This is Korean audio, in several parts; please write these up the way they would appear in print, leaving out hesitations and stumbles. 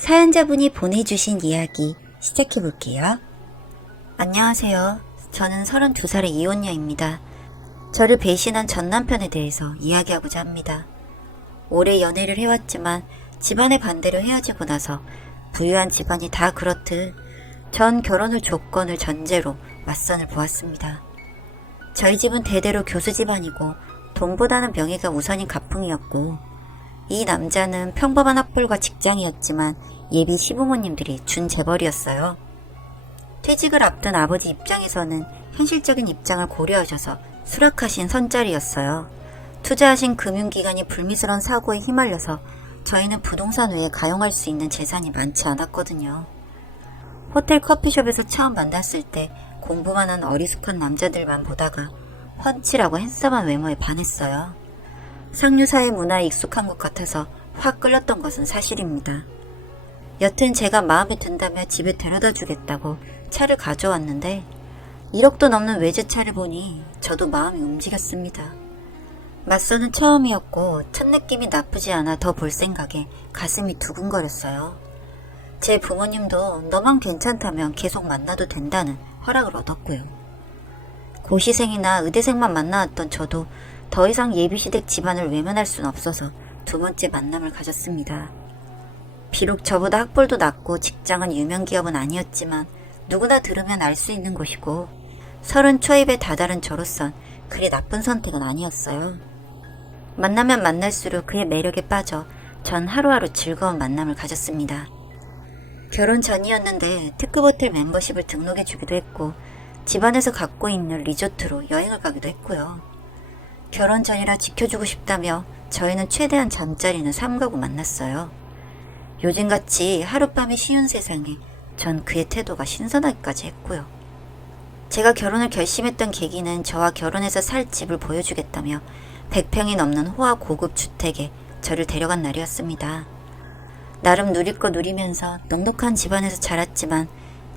사연자분이 보내주신 이야기 시작해볼게요. 안녕하세요. 저는 32살의 이혼녀입니다. 저를 배신한 전 남편에 대해서 이야기하고자 합니다. 오래 연애를 해왔지만 집안의 반대로 헤어지고 나서 부유한 집안이 다 그렇듯 전 결혼을 조건을 전제로 맞선을 보았습니다. 저희 집은 대대로 교수 집안이고 돈보다는 명예가 우선인 가풍이었고 이 남자는 평범한 학벌과 직장이었지만 예비 시부모님들이 준 재벌이었어요. 퇴직을 앞둔 아버지 입장에서는 현실적인 입장을 고려하셔서 수락하신 선짜리였어요. 투자하신 금융기관이 불미스러운 사고에 휘말려서 저희는 부동산 외에 가용할 수 있는 재산이 많지 않았거든요. 호텔 커피숍에서 처음 만났을 때 공부만 한 어리숙한 남자들만 보다가 훤칠하고 핸섬한 외모에 반했어요. 상류사회 문화에 익숙한 것 같아서 확 끌렸던 것은 사실입니다. 여튼 제가 마음에 든다며 집에 데려다 주겠다고 차를 가져왔는데 1억도 넘는 외제차를 보니 저도 마음이 움직였습니다. 맞선은 처음이었고 첫 느낌이 나쁘지 않아 더 볼 생각에 가슴이 두근거렸어요. 제 부모님도 너만 괜찮다면 계속 만나도 된다는 허락을 얻었고요. 고시생이나 의대생만 만나왔던 저도 더 이상 예비시댁 집안을 외면할 수는 없어서 두 번째 만남을 가졌습니다. 비록 저보다 학벌도 낮고 직장은 유명기업은 아니었지만 누구나 들으면 알 수 있는 곳이고 30 초입에 다다른 저로선 그리 나쁜 선택은 아니었어요. 만나면 만날수록 그의 매력에 빠져 전 하루하루 즐거운 만남을 가졌습니다. 결혼 전이었는데 특급 호텔 멤버십을 등록해주기도 했고 집안에서 갖고 있는 리조트로 여행을 가기도 했고요. 결혼 전이라 지켜주고 싶다며 저희는 최대한 잠자리는 삼가고 만났어요. 요즘같이 하룻밤이 쉬운 세상에 전 그의 태도가 신선하기까지 했고요. 제가 결혼을 결심했던 계기는 저와 결혼해서 살 집을 보여주겠다며 100평이 넘는 호화 고급 주택에 저를 데려간 날이었습니다. 나름 누릴 거 누리면서 넉넉한 집안에서 자랐지만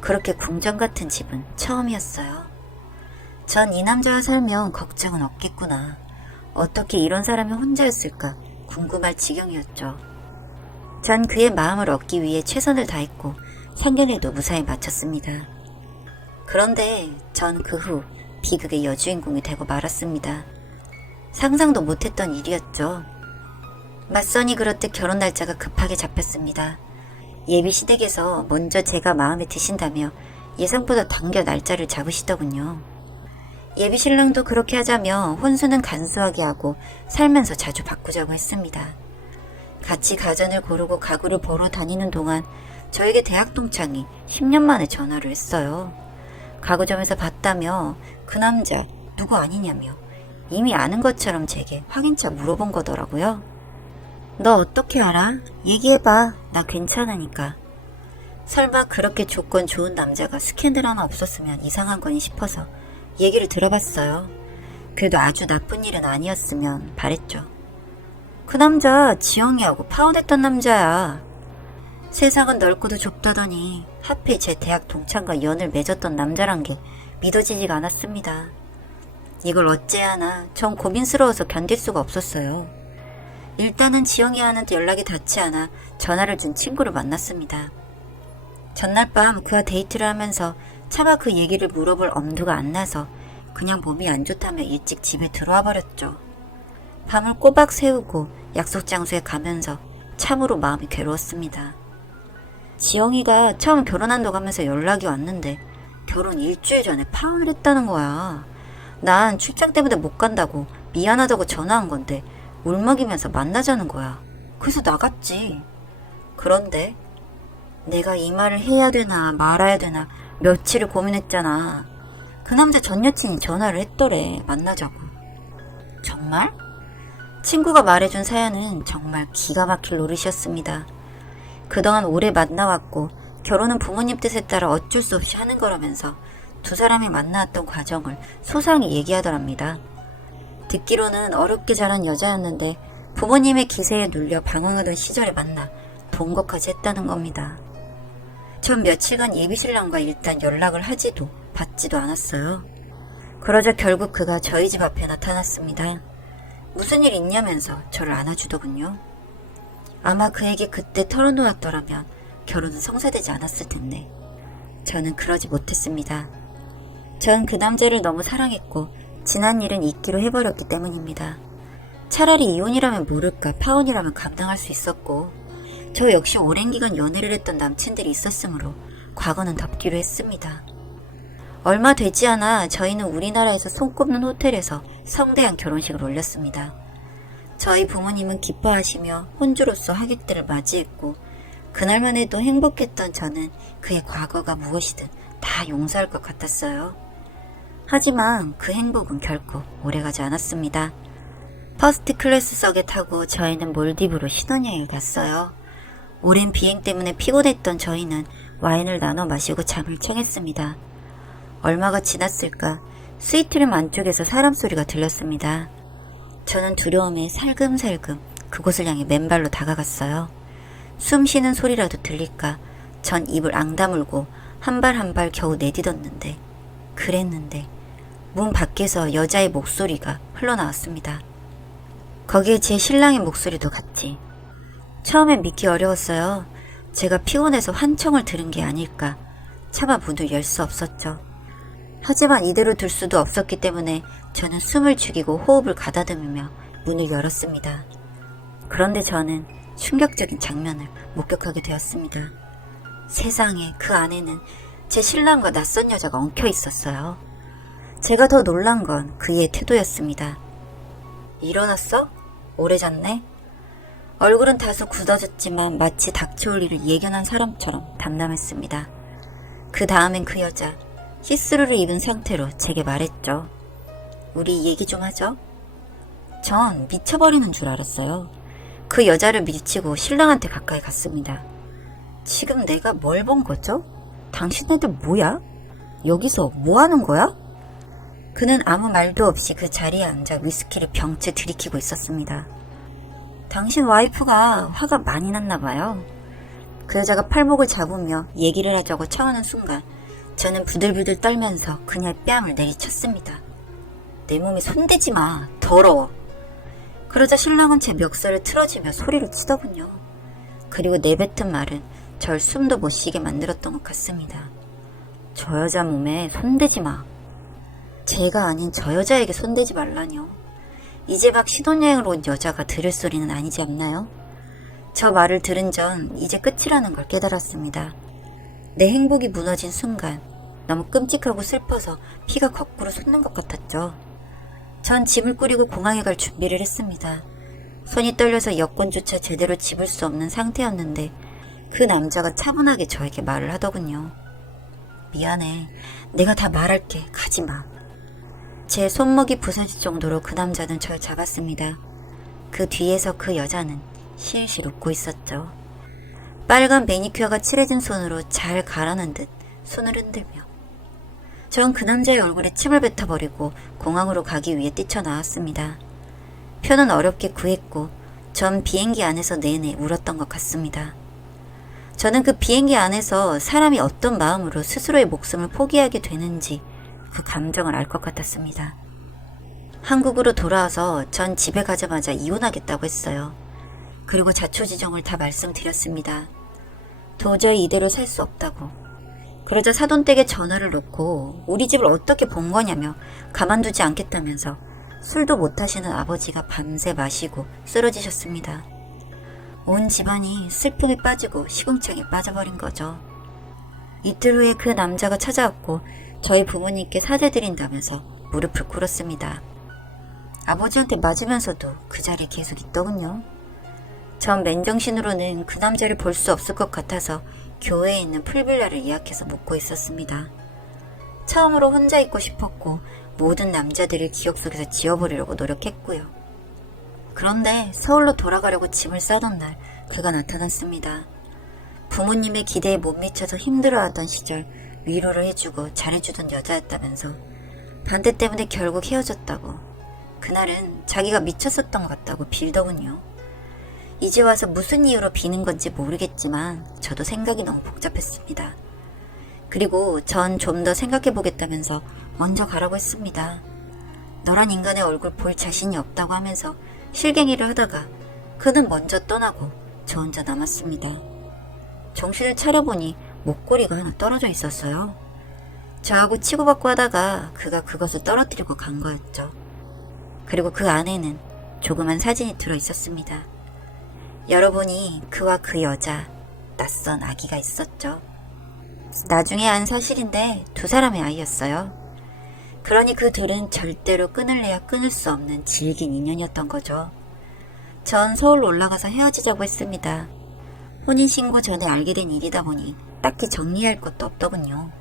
그렇게 궁전 같은 집은 처음이었어요. 전 이 남자와 살면 걱정은 없겠구나. 어떻게 이런 사람이 혼자였을까 궁금할 지경이었죠. 전 그의 마음을 얻기 위해 최선을 다했고 상견례도 무사히 마쳤습니다. 그런데 전 그 후 비극의 여주인공이 되고 말았습니다. 상상도 못했던 일이었죠. 맞선이 그렇듯 결혼 날짜가 급하게 잡혔습니다. 예비 시댁에서 먼저 제가 마음에 드신다며 예상보다 당겨 날짜를 잡으시더군요. 예비 신랑도 그렇게 하자며 혼수는 간소하게 하고 살면서 자주 바꾸자고 했습니다. 같이 가전을 고르고 가구를 보러 다니는 동안 저에게 대학 동창이 10년 만에 전화를 했어요. 가구점에서 봤다며 그 남자 누구 아니냐며 이미 아는 것처럼 제게 확인차 물어본 거더라고요. 너 어떻게 알아? 얘기해봐. 나 괜찮으니까. 설마 그렇게 조건 좋은 남자가 스캔들 하나 없었으면 이상한 거니 싶어서 얘기를 들어봤어요. 그래도 아주 나쁜 일은 아니었으면 바랬죠. 그 남자 지영이하고 파혼했던 남자야. 세상은 넓고도 좁다더니 하필 제 대학 동창과 연을 맺었던 남자란 게 믿어지지가 않았습니다. 이걸 어째야 하나 전 고민스러워서 견딜 수가 없었어요. 일단은 지영이와는 연락이 닿지 않아 전화를 준 친구를 만났습니다. 전날 밤 그와 데이트를 하면서 차마 그 얘기를 물어볼 엄두가 안 나서 그냥 몸이 안 좋다며 일찍 집에 들어와 버렸죠. 밤을 꼬박 새우고 약속 장소에 가면서 참으로 마음이 괴로웠습니다. 지영이가 처음 결혼한다고 하면서 연락이 왔는데 결혼 일주일 전에 파혼을 했다는 거야. 난 출장 때문에 못 간다고 미안하다고 전화한 건데 울먹이면서 만나자는 거야. 그래서 나갔지. 그런데 내가 이 말을 해야 되나 말아야 되나 며칠을 고민했잖아. 그 남자 전 여친이 전화를 했더래. 만나자고. 정말? 친구가 말해준 사연은 정말 기가 막힐 노릇이었습니다. 그동안 오래 만나왔고 결혼은 부모님 뜻에 따라 어쩔 수 없이 하는 거라면서 두 사람이 만나왔던 과정을 소상히 얘기하더랍니다. 듣기로는 어렵게 자란 여자였는데 부모님의 기세에 눌려 방황하던 시절에 만나 동거까지 했다는 겁니다. 전 며칠간 예비신랑과 일단 연락을 하지도 받지도 않았어요. 그러자 결국 그가 저희 집 앞에 나타났습니다. 무슨 일 있냐면서 저를 안아주더군요. 아마 그에게 그때 털어놓았더라면 결혼은 성사되지 않았을 텐데. 저는 그러지 못했습니다. 전 그 남자를 너무 사랑했고 지난 일은 잊기로 해버렸기 때문입니다. 차라리 이혼이라면 모를까 파혼이라면 감당할 수 있었고, 저 역시 오랜 기간 연애를 했던 남친들이 있었으므로 과거는 덮기로 했습니다. 얼마 되지 않아 저희는 우리나라에서 손꼽는 호텔에서 성대한 결혼식을 올렸습니다. 저희 부모님은 기뻐하시며 혼주로서 하객들을 맞이했고, 그날만 해도 행복했던 저는 그의 과거가 무엇이든 다 용서할 것 같았어요. 하지만 그 행복은 결코 오래가지 않았습니다. 퍼스트 클래스석에 타고 저희는 몰디브로 신혼여행을 갔어요. 오랜 비행 때문에 피곤했던 저희는 와인을 나눠 마시고 잠을 청했습니다. 얼마가 지났을까 스위트룸 안쪽에서 사람 소리가 들렸습니다. 저는 두려움에 살금살금 그곳을 향해 맨발로 다가갔어요. 숨 쉬는 소리라도 들릴까 전 입을 앙다물고 한 발 한 발 겨우 내딛었는데, 그랬는데 문 밖에서 여자의 목소리가 흘러나왔습니다. 거기에 제 신랑의 목소리도 같이. 처음엔 믿기 어려웠어요. 제가 피곤해서 환청을 들은 게 아닐까. 차마 문을 열 수 없었죠. 하지만 이대로 둘 수도 없었기 때문에 저는 숨을 죽이고 호흡을 가다듬으며 문을 열었습니다. 그런데 저는 충격적인 장면을 목격하게 되었습니다. 세상에, 그 안에는 제 신랑과 낯선 여자가 엉켜 있었어요. 제가 더 놀란 건 그의 태도였습니다. 일어났어? 오래 잤네? 얼굴은 다소 굳어졌지만 마치 닥쳐올 일을 예견한 사람처럼 담담했습니다. 그 다음엔 그 여자, 시스루를 입은 상태로 제게 말했죠. 우리 얘기 좀 하죠. 전 미쳐버리는 줄 알았어요. 그 여자를 밀치고 신랑한테 가까이 갔습니다. 지금 내가 뭘 본 거죠? 당신네들 뭐야? 여기서 뭐 하는 거야? 그는 아무 말도 없이 그 자리에 앉아 위스키를 병째 들이키고 있었습니다. 당신 와이프가 화가 많이 났나 봐요. 그 여자가 팔목을 잡으며 얘기를 하자고 청하는 순간 저는 부들부들 떨면서 그녀의 뺨을 내리쳤습니다. 내 몸에 손대지 마, 더러워. 그러자 신랑은 제 멱살을 틀어지며 소리를 치더군요. 그리고 내뱉은 말은 절 숨도 못 쉬게 만들었던 것 같습니다. 저 여자 몸에 손대지 마. 제가 아닌 저 여자에게 손대지 말라뇨. 이제 막 신혼여행을 온 여자가 들을 소리는 아니지 않나요? 저 말을 들은 전 이제 끝이라는 걸 깨달았습니다. 내 행복이 무너진 순간 너무 끔찍하고 슬퍼서 피가 거꾸로 솟는 것 같았죠. 전 짐을 꾸리고 공항에 갈 준비를 했습니다. 손이 떨려서 여권조차 제대로 집을 수 없는 상태였는데 그 남자가 차분하게 저에게 말을 하더군요. 미안해. 내가 다 말할게. 가지마. 제 손목이 부서질 정도로 그 남자는 절 잡았습니다. 그 뒤에서 그 여자는 실실 웃고 있었죠. 빨간 매니큐어가 칠해진 손으로 잘 가라는 듯 손을 흔들며. 전 그 남자의 얼굴에 침을 뱉어버리고 공항으로 가기 위해 뛰쳐나왔습니다. 표는 어렵게 구했고 전 비행기 안에서 내내 울었던 것 같습니다. 저는 그 비행기 안에서 사람이 어떤 마음으로 스스로의 목숨을 포기하게 되는지 그 감정을 알 것 같았습니다. 한국으로 돌아와서 전 집에 가자마자 이혼하겠다고 했어요. 그리고 자초지종을 다 말씀드렸습니다. 도저히 이대로 살 수 없다고. 그러자 사돈댁에 전화를 놓고 우리 집을 어떻게 본 거냐며 가만두지 않겠다면서 술도 못 하시는 아버지가 밤새 마시고 쓰러지셨습니다. 온 집안이 슬픔에 빠지고 시궁창에 빠져버린 거죠. 이틀 후에 그 남자가 찾아왔고 저희 부모님께 사죄드린다면서 무릎을 꿇었습니다. 아버지한테 맞으면서도 그 자리에 계속 있더군요. 전 맨정신으로는 그 남자를 볼 수 없을 것 같아서 교회에 있는 풀빌라를 예약해서 묵고 있었습니다. 처음으로 혼자 있고 싶었고 모든 남자들을 기억 속에서 지워버리려고 노력했고요. 그런데 서울로 돌아가려고 짐을 싸던 날 그가 나타났습니다. 부모님의 기대에 못 미쳐서 힘들어하던 시절 위로를 해주고 잘해주던 여자였다면서 반대 때문에 결국 헤어졌다고. 그날은 자기가 미쳤었던 것 같다고 빌더군요. 이제 와서 무슨 이유로 비는 건지 모르겠지만 저도 생각이 너무 복잡했습니다. 그리고 전 좀 더 생각해보겠다면서 먼저 가라고 했습니다. 너란 인간의 얼굴 볼 자신이 없다고 하면서 실갱이를 하다가 그는 먼저 떠나고 저 혼자 남았습니다. 정신을 차려보니 목걸이가 하나 떨어져 있었어요. 저하고 치고받고 하다가 그가 그것을 떨어뜨리고 간 거였죠. 그리고 그 안에는 조그만 사진이 들어 있었습니다. 열어보니 그와 그 여자, 낯선 아기가 있었죠. 나중에 안 사실인데 두 사람의 아이였어요. 그러니 그 둘은 절대로 끊을래야 끊을 수 없는 질긴 인연이었던 거죠. 전 서울로 올라가서 헤어지자고 했습니다. 혼인신고 전에 알게 된 일이다 보니 딱히 정리할 것도 없더군요.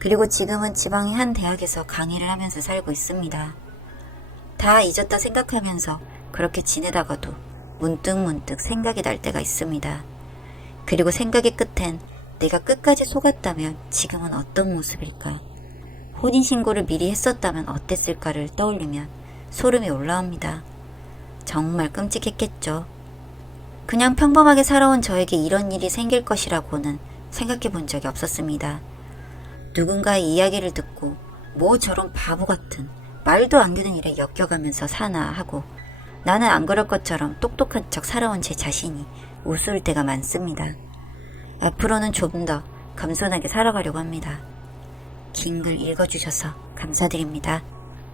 그리고 지금은 지방의 한 대학에서 강의를 하면서 살고 있습니다. 다 잊었다 생각하면서 그렇게 지내다가도 문득문득 생각이 날 때가 있습니다. 그리고 생각의 끝엔 내가 끝까지 속았다면 지금은 어떤 모습일까? 혼인신고를 미리 했었다면 어땠을까를 떠올리면 소름이 올라옵니다. 정말 끔찍했겠죠. 그냥 평범하게 살아온 저에게 이런 일이 생길 것이라고는 생각해 본 적이 없었습니다. 누군가의 이야기를 듣고 뭐 저런 바보 같은 말도 안 되는 일에 엮여가면서 사나 하고 나는 안 그럴 것처럼 똑똑한 척 살아온 제 자신이 우스울 때가 많습니다. 앞으로는 좀 더 겸손하게 살아가려고 합니다. 긴 글 읽어주셔서 감사드립니다.